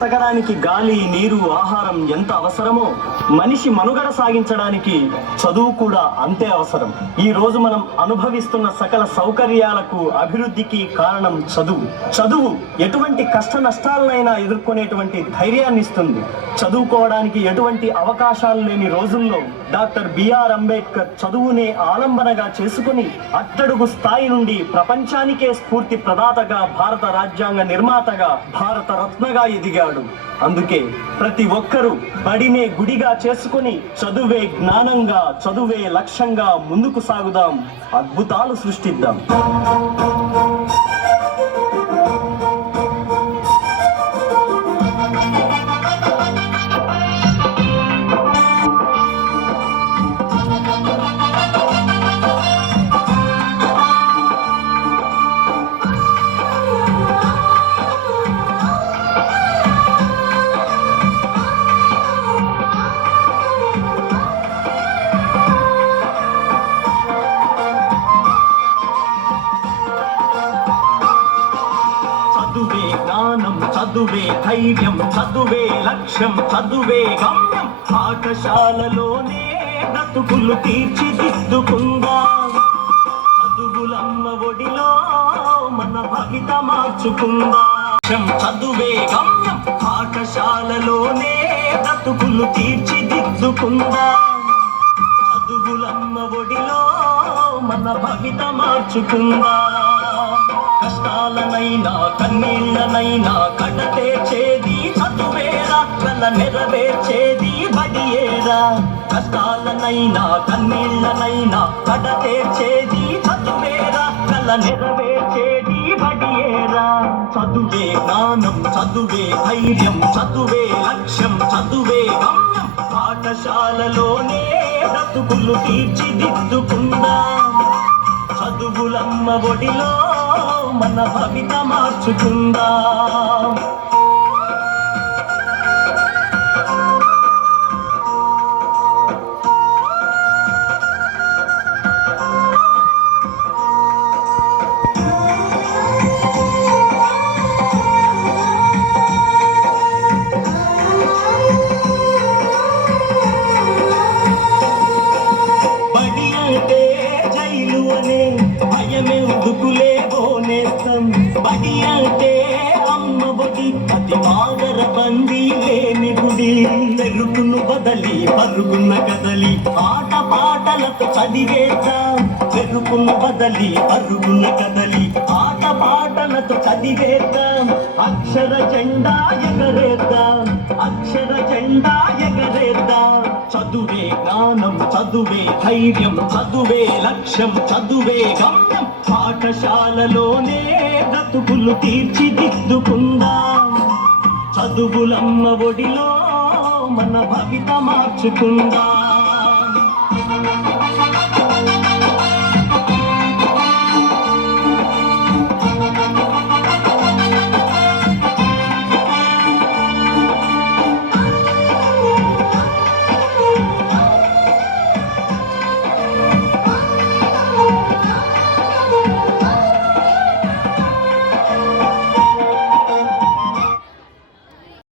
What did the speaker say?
బ్రతకడానికి గాలి, నీరు, ఆహారం ఎంత అవసరమో మనిషి మనుగడ సాగించడానికి చదువు కూడా అంతే అవసరం. ఈ రోజు మనం అనుభవిస్తున్న సకల సౌకర్యాలకు, అభివృద్ధికి కారణం చదువు. చదువు ఎటువంటి కష్ట నష్టాలనైనా ఎదుర్కొనేటువంటి ధైర్యాన్ని ఇస్తుంది. చదువుకోవడానికి ఎటువంటి అవకాశాలు లేని రోజుల్లో డాక్టర్ బిఆర్ అంబేద్కర్ చదువునే ఆలంబనగా చేసుకుని అట్టడుగు స్థాయి నుండి ప్రపంచానికే స్ఫూర్తి ప్రదాతగా, భారత రాజ్యాంగ నిర్మాతగా, భారత రత్నగా ఎదిగాడు. అందుకే ప్రతి ఒక్కరూ బడినే గుడిగా చేసుకుని చదువే జ్ఞానంగా, చదువే లక్ష్యంగా ముందుకు సాగుదాం, అద్భుతాలు సృష్టిద్దాం. చదువే జ్ఞానం, చదువే ధైర్యం, చదువే లక్ష్యం, చదువే గమ్యం. పాఠశాలలోనే బ్రతుకులు తీర్చిదిద్దుకుందాం. చదువులమ్మ ఒడిలో మన భవిత మార్చుకుందాం. చదువే గమ్యం, పాఠశాలలోనే బ్రతుకులు తీర్చిదిద్దుకుందాం. చదువులమ్మ ఒడిలో మన భవిత మార్చుకుందాం. కష్టాలనైనా, కన్నీళ్ళనైనా కడతేర్చేది చదువేరా, కల నెరవేర్చేది బడియేరా. కష్టాలనైనా, కన్నీళ్ళనైనా కడతేర్చేది చదువేరా, కల నెరవేర్చేది బడియేరా. చదువే జ్ఞానం, చదువే ధైర్యం, చదువే లక్ష్యం, చదువే గమ్యం. పాఠశాలలోనే బ్రతుకులు తీర్చిదిద్దుకుందాం. చదువులమ్మ ఒడిలో మన భవిత మార్చుకుందాం. బడి అంటే జైలు అనే భయమే ఉదుకులే బోనేస్తం. బడి అంటే అమ్మ ఒడి, అది మాదర బందీ లేని గుడి. పెరుగును బదలి పరుగున్న కదలి ఆట పాటలతో చదివేద్దాం. పెరుగును బదలి పరుగున్న కదలి ఆట పాటలతో చదివేద్దాం. అక్షర జెండా ఎగరేద్దాం, అక్షర జెండా ఎగరేద్దాం. చదువే జ్ఞానం, చదువే ధైర్యం, చదువే లక్ష్యం, చదువే గమ్యం. పాఠశాలలోనే బ్రతుకులు తీర్చిదిద్దుకుందాం. చదువులమ్మ ఒడిలో మన భవిత మార్చుకుందాం.